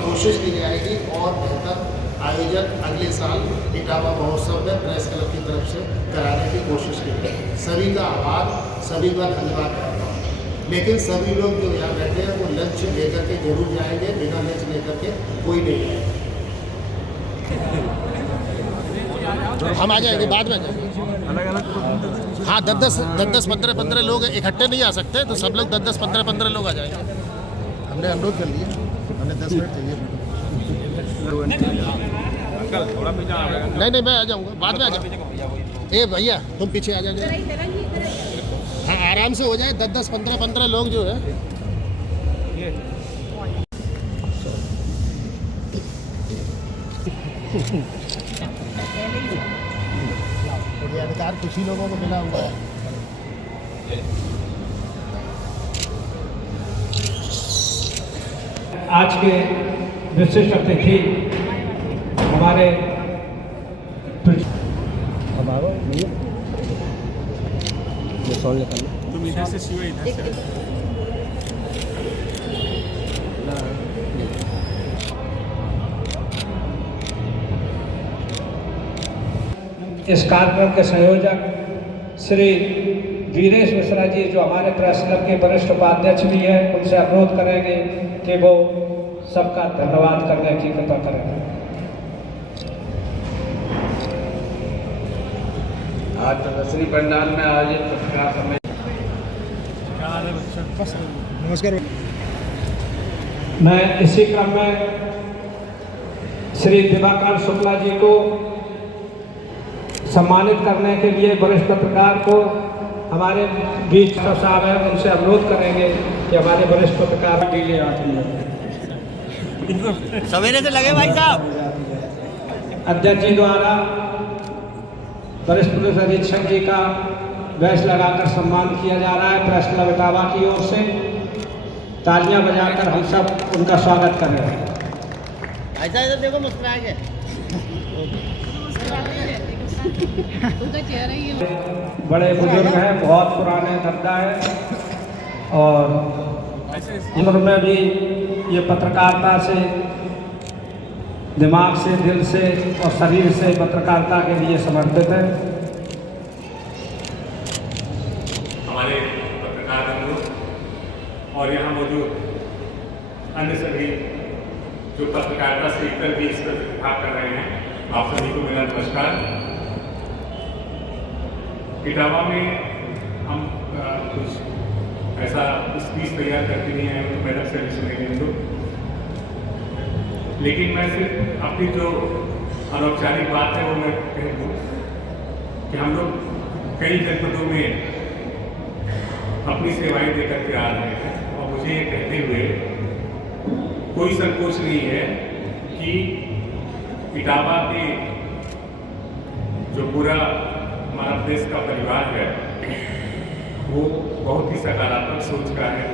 कोशिश की जाएगी और बेहतर आयोजन अगले साल इटावा महोत्सव में प्रेस क्लब की तरफ से कराने की कोशिश की जाएगी। सभी का आभार, सभी का धन्यवाद करता हूँ। लेकिन सभी लोग जो यहाँ बैठे हैं वो लंच लेकर के जरूर जाएंगे, बिना लंच लेकर के कोई नहीं जाएगा। हम आ जाएंगे बाद में जाएंगे। हाँ, 10-10, 15-15 लोग इकट्ठे नहीं आ सकते, तो सब लोग 10-15 लोग आ जाएंगे। हमने अनुरोध कर लिया, हमें 10 मिनट चाहिए। नहीं, मैं आ जाऊँगा, बाद में आ जाऊँगा। ए भैया, तुम पीछे आ जाओगे। हाँ, आराम से हो जाए। 10-10, 15-15 लोग जो है। ये अधिकार कुछ ही लोगों को मिला हुआ है। आज के विशिष्ट अतिथि हमारे तुम इधर से शिव इधर से इस कार्यक्रम के संयोजक श्री वीरेश मिश्रा जी, जो हमारे प्रेस क्लब के वरिष्ठ उपाध्यक्ष भी हैं, उनसे अनुरोध करेंगे कि वो सबका धन्यवाद करने की कृपा करें। आज प्रदर्शनी पंडाल में आयोजित पत्रकार सम्मेलन। नमस्कार। मैं इसी क्रम में श्री दिवाकर शुक्ला जी को सम्मानित करने के लिए वरिष्ठ पत्रकार को हमारे बीच साहब हैं, उनसे अनुरोध करेंगे कि हमारे वरिष्ठ पत्रकार के लिए सवेरे से लगे भाई साहब। अध्यक्ष जी द्वारा वरिष्ठ पुलिस अधीक्षक जी का बैच लगाकर सम्मान किया जा रहा है प्रेस क्लब इटावा की ओर से। तालियां बजाकर हम सब उनका स्वागत कर रहे हैं। ऐसा इधर देखो, मुस्कुरा के। बड़े बुजुर्ग हैं, बहुत पुराने धब्धा है, और उम्र में भी ये पत्रकारिता से, दिमाग से, दिल से और शरीर से पत्रकारिता के लिए समर्पित है। हमारे पत्रकार बंधु और यहाँ मौजूद अन्य सभी जो पत्रकारिता से इतर भी इस पर विभाग कर रहे हैं, आप सभी को मेरा नमस्कार। इटावा में हम कुछ ऐसा स्पीच तैयार करके नहीं आए तो मैडम से भी सुनेंगे तो, लेकिन मैं सिर्फ अपनी जो अनौपचारिक बात है वो मैं कह दूँ कि हम लोग कई जनपदों में अपनी सेवाएं दे करके आ रहे हैं, और मुझे ये कहते हुए कोई संकोच नहीं है कि इटावा के जो पूरा हमारा देश का परिवार है वो बहुत ही सकारात्मक सोच का है।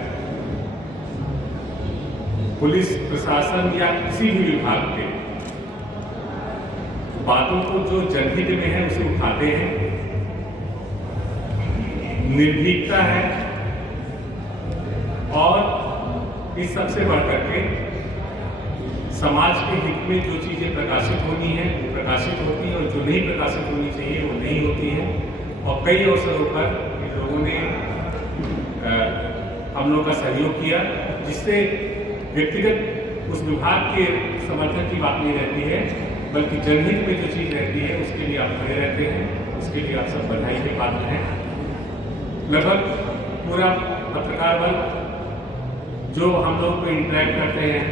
पुलिस प्रशासन या किसी भी विभाग के बातों को जो जनहित में है उसे उठाते हैं, निर्भीकता है, और इस सबसे बढ़कर के समाज के हित में जो चीज़ें प्रकाशित होनी है वो प्रकाशित होती है, और जो नहीं प्रकाशित होनी चाहिए वो नहीं होती है। और कई अवसरों पर इन लोगों ने हम लोगों का सहयोग किया, जिससे व्यक्तिगत उस विभाग के समर्थन की बात नहीं रहती है, बल्कि जनहित में जो चीज़ रहती है उसके लिए आप खड़े रहते हैं। उसके लिए आप सब बधाई के पात्र हैं। लगभग पूरा पत्रकार वर्ग जो हम लोग को इंटरेक्ट करते हैं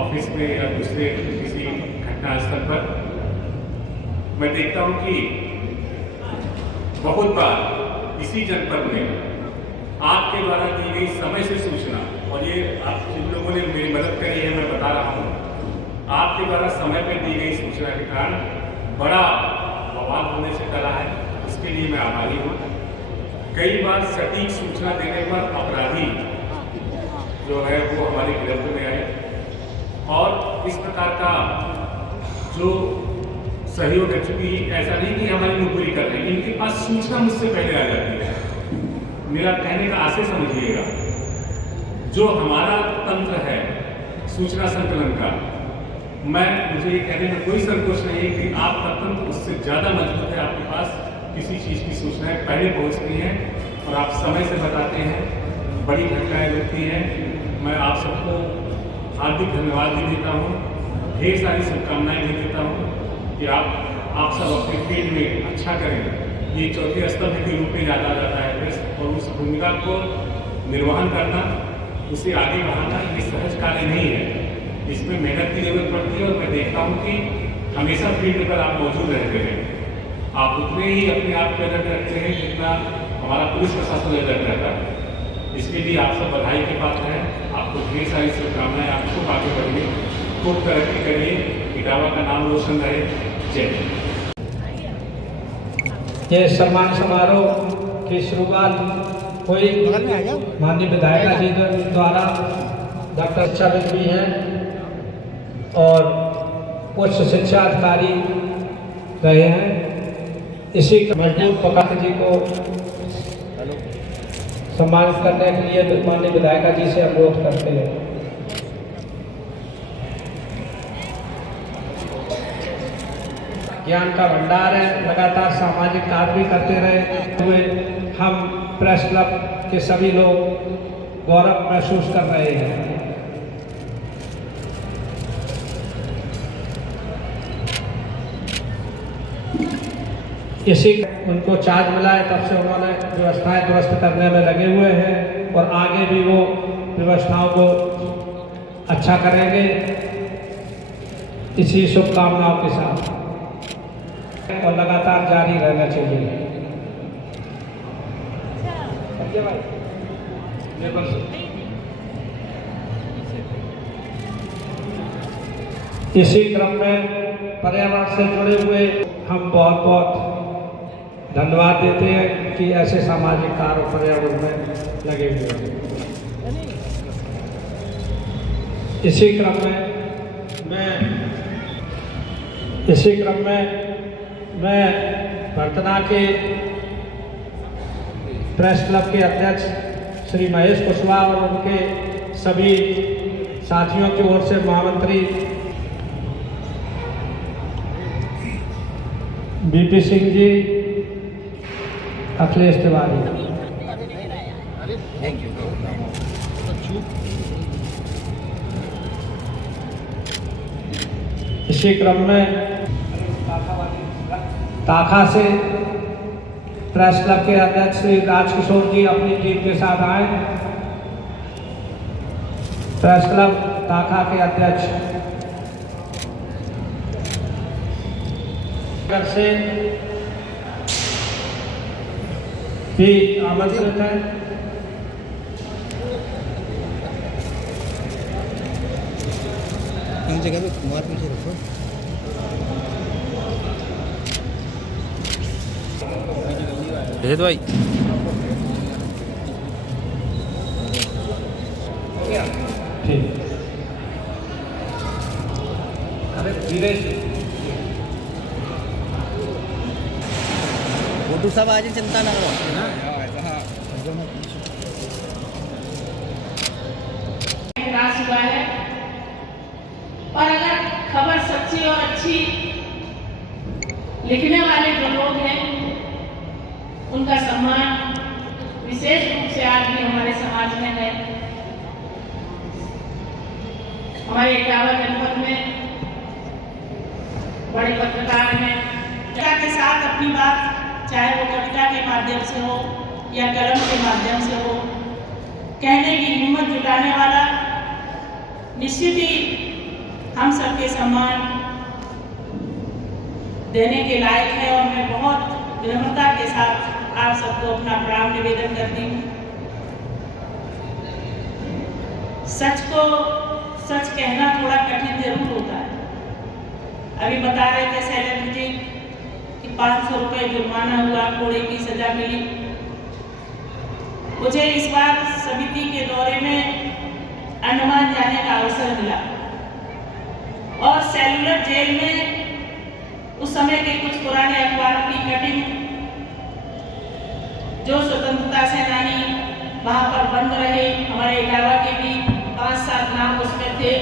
ऑफिस में या दूसरे किसी घटना स्थल पर, मैं देखता हूं कि बहुत बार इसी जनपद में आपके द्वारा दी गई समय से सूचना, और ये आप जिन लोगों ने मेरी मदद करी है मैं बता रहा हूं, आपके द्वारा समय पर दी गई सूचना के कारण बड़ा बवाल होने से टला है। इसके लिए मैं आभारी हूँ। कई बार सटीक सूचना देने पर अपराधी जो है वो हमारी गिरफ्त में आए, और इस प्रकार का जो सहयोग है, चूंकि ऐसा नहीं कि हमारी नौकरी कर रहे हैं, इनके पास सूचना मुझसे पहले आ जाती है। मेरा कहने का आशय समझिएगा, जो हमारा तंत्र है सूचना संकलन का, मुझे ये कहने में कोई संकोच नहीं है कि आपका तंत्र उससे ज़्यादा मजबूत है। आपके पास किसी चीज़ की सूचनाएं पहले पहुंचती हैं और आप समय से बताते हैं, बड़ी घटनाएं होती हैं। मैं आप सबको हार्दिक धन्यवाद भी देता हूँ, ढेर सारी शुभकामनाएं भी देता हूँ कि आप सब अपने फील्ड में अच्छा करें। ये चौथे स्तंभ के रूप में याद आ जाता है प्रेस, और उस भूमिका को निर्वहन करना, उसे आगे बढ़ाना ये सहज कार्य नहीं है, इसमें मेहनत की जरूरत पड़ती है। और मैं देखता हूँ कि हमेशा फील्ड पर आप मौजूद रहते हैं, आप उतने ही अपने आप को अलर्ट रखते हैं जितना हमारा पुलिस प्रशासन अलर्ट रहता है। इसके लिए आप सब बधाई के पात्र हैं, आपको ढेर सारी शुभकामनाएं, आप खूब आगे बढ़िए, खूब तरक्की करिए, इटावा का नाम रोशन रहे। जय हिंद। ये सम्मान समारोह की शुरुआत हुई माननीय विधायिका जी द्वारा, डॉक्टर शिक्षाविद भी हैं और उच्च शिक्षा अधिकारी रहे हैं। इसी मजदूर पकाक जी को सम्मानित करने के लिए माननीय विधायिका जी से अनुरोध करते हैं। ज्ञान का भंडार है, लगातार सामाजिक कार्य भी करते रहे हुए हम प्रेस क्लब के सभी लोग गौरव महसूस कर रहे हैं। इसी उनको चार्ज मिला है, तब से उन्होंने व्यवस्थाएं दुरुस्त करने में लगे हुए हैं और आगे भी वो व्यवस्थाओं को अच्छा करेंगे। इसी शुभकामनाओं के साथ और लगातार जारी रहना चाहिए। इसी क्रम में पर्यावरण से जुड़े हुए हम बहुत बहुत धन्यवाद देते हैं कि ऐसे सामाजिक कार्य पर्यावरण में लगे हुए हैं। इसी क्रम में मैं वर्तना के प्रेस क्लब के अध्यक्ष श्री महेश कुशवाहा और उनके सभी साथियों की ओर से महामंत्री बीपी सिंह जी, अखिलेश तिवारी, इसी क्रम में ताखा से प्रेस क्लब के अध्यक्ष श्री राजकिशोर जी अपनी टीम के साथ आए। प्रेस क्लब ताखा के अध्यक्ष से भी आमंत्रित है। जगह पे कुमार पीछे रखो। भाई ठीक, अरे धीरे फोटो सब आज चिंता ना करो। निराश हुआ है, और अगर खबर सच्ची और अच्छी लिखने वाले जो लोग हैं उनका सम्मान विशेष रूप से आज भी हमारे समाज में है। हमारे इटावा जनपद में बड़े पत्रकार हैं, कविता के साथ अपनी बात, चाहे वो कविता के माध्यम से हो या कलम के माध्यम से हो, कहने की हिम्मत जुटाने वाला निश्चित ही हम सबके सम्मान देने के लायक है। और मैं बहुत विनम्रता के साथ आप सबको अपना प्रणाम निवेदन करती हूँ। सच को सच कहना थोड़ा कठिन जरूर होता है। अभी बता रहे थे शैलेंद्र जी कि 500 रुपये जुर्माना हुआ, कोड़े की सजा मिली। मुझे इस बार समिति के दौरे में अंडमान जाने का अवसर मिला और सेलुलर जेल में उस समय के कुछ पुराने अखबारों की कटिंग जो स्वतंत्रता सेनानी वहाँ पर बंद रहे। हमारे इटावा के भी 5-7 नाम उसमें थे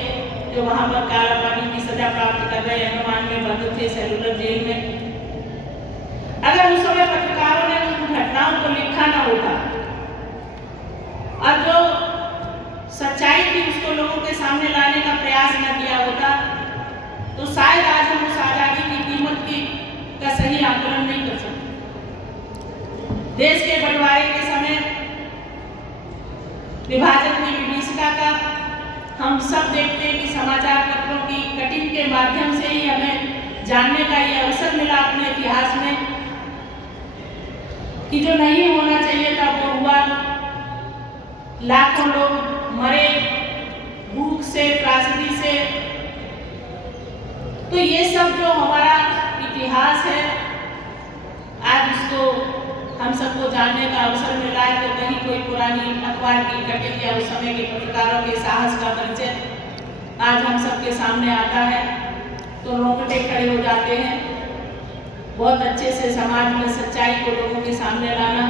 जो वहाँ पर काला पानी की सजा प्राप्त कर रहे अनुमान में बंद थे सेलुलर जेल में। अगर उस समय पत्रकारों ने उन घटनाओं को लिखा ना होता और जो सच्चाई थी उसको लोगों के सामने लाने का प्रयास न किया होता तो शायद आज हम उस आजादी की कीमत का सही आकलन नहीं कर सकते। देश के बंटवारे के समय विभाजन की विभीषिका का हम सब देखते हैं कि समाचार पत्रों की कटिंग के माध्यम से ही हमें जानने का ये अवसर मिला अपने इतिहास में कि जो नहीं होना चाहिए था वो हुआ। लाखों लोग मरे भूख से, त्रासदी से। तो ये सब जो हमारा इतिहास है आज इसको हम सबको जानने का अवसर मिला है। तो कहीं कोई पुरानी अखबार की कटिंग या उस समय के पत्रकारों के साहस का परिचय आज हम सबके सामने आता है तो रोंगटे खड़े हो जाते हैं। बहुत अच्छे से समाज में सच्चाई को लोगों के सामने लाना,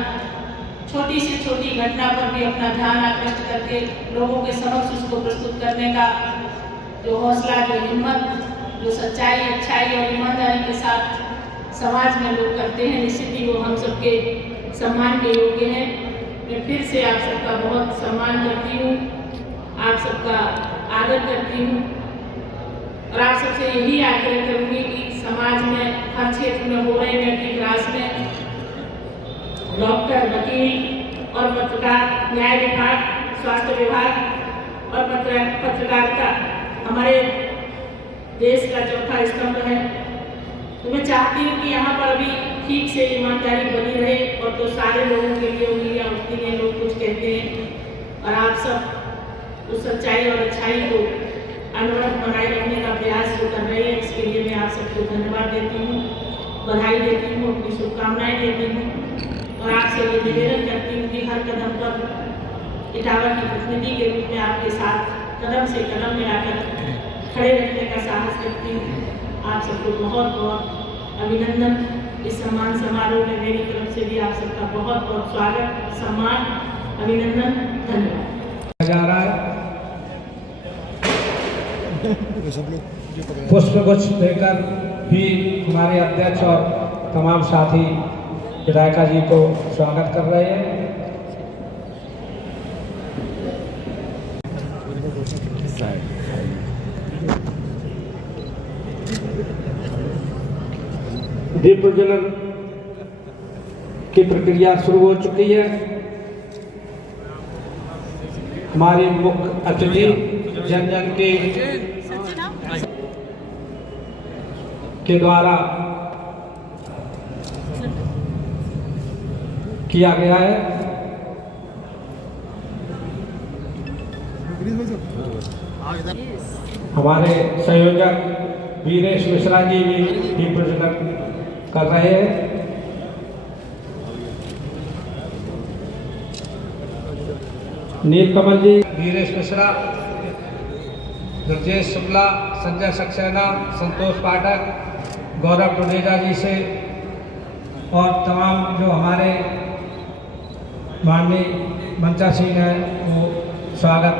छोटी से छोटी घटना पर भी अपना ध्यान आकृष्ट करके लोगों के समक्ष उसको प्रस्तुत करने का जो हौसला, जो हिम्मत, जो सच्चाई, अच्छाई और ईमानदारी के साथ समाज में लोग करते हैं, निश्चित ही वो हम सबके सम्मान के योग्य हैं। मैं फिर से आप सबका बहुत सम्मान करती हूँ, आप सबका आदर करती हूँ और आप सबसे यही आग्रह करूँगी कि समाज में हर क्षेत्र में हो रहे नैतिक ह्रास में डॉक्टर, वकील और पत्रकार, न्याय विभाग, स्वास्थ्य विभाग और पत्रकारिता हमारे देश का चौथा स्तंभ है। तो मैं चाहती हूँ कि यहाँ पर अभी ठीक से ईमानदारी बनी रहे और तो सारे लोगों के लिए उंगलियाँ उठती हैं, लोग कुछ कहते हैं और आप सब उस सच्चाई और अच्छाई को अनवरत बनाए रखने का प्रयास जो कर रहे हैं, इसके लिए मैं आप सबको धन्यवाद देती हूँ, बधाई देती हूँ, अपनी शुभकामनाएं देती हूँ और आपसे ये निवेदन करती हूँ कि हर कदम पर इटावा की प्रतिनिधि के रूप में आपके साथ कदम से कदम मिलाकर खड़े रहने का साहस करती हूँ। आप सबको बहुत बहुत अभिनंदन। इस सम्मान समारोह में मेरी तरफ से भी आप सबका बहुत बहुत स्वागत, सम्मान, अभिनंदन, धन्यवाद। जा रहा है पुष्पगुच्छ देकर भी हमारे अध्यक्ष और तमाम साथी विधायिका जी को स्वागत कर रहे हैं। दीप प्रज्वलन की प्रक्रिया शुरू हो चुकी है। हमारे मुख्य अतिथि जन जन के द्वारा किया गया है। हमारे संयोजक वीरेश मिश्रा जी भी दीप प्रज्वलन कर रहे हैं। नीलकमल जी, वीरेश मिश्रा, ब्रजेश शुक्ला, संजय सक्सेना, संतोष पाठक, गौरव टुडेजा जी से और तमाम जो हमारे माननीय मंचा सिंह है वो स्वागत।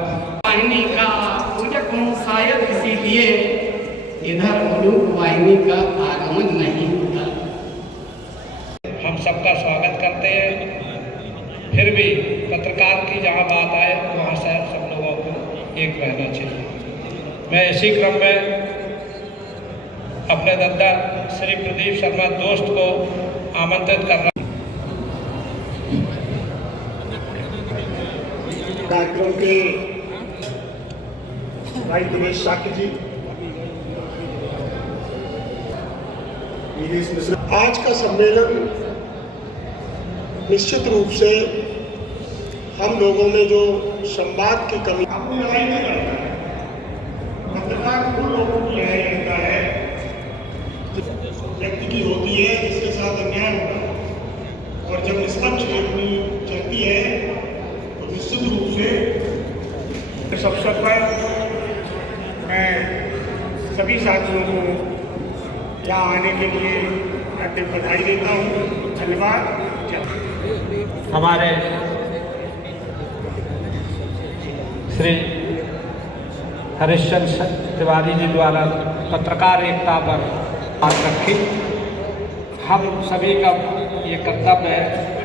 वाहिनी का पूजक हूँ, शायद इसीलिए इधर मुलुक वाहिनी का आगमन नहीं होता। हम सबका स्वागत करते हैं। फिर भी पत्रकार की जहाँ बात आए वहाँ शायद सब लोगों को एक रहना चाहिए। मैं इसी क्रम में अपने दद्दा श्री प्रदीप शर्मा दोस्त को आमंत्रित कर रहा हूँ। कार्यक्रम के भाई दिनेश शाक्य जी, आज का सम्मेलन निश्चित रूप से हम लोगों में जो संवाद की कमी, अपनी लड़ाई नहीं लड़ता है। पत्रकार उन लोगों की लड़ाई लड़ता है व्यक्ति की होती है जिसके साथ अन्याय होता है और जब निष्पक्ष लेखनी चलती है तो निश्चित रूप से इस अवसर पर मैं सभी साथियों को यहाँ आने के लिए हार्दिक बधाई देता हूँ। धन्यवाद। हमारे श्री हरिश्चंद्र तिवारी जी द्वारा पत्रकार एकता पर बात रखी। हम सभी का ये कर्तव्य है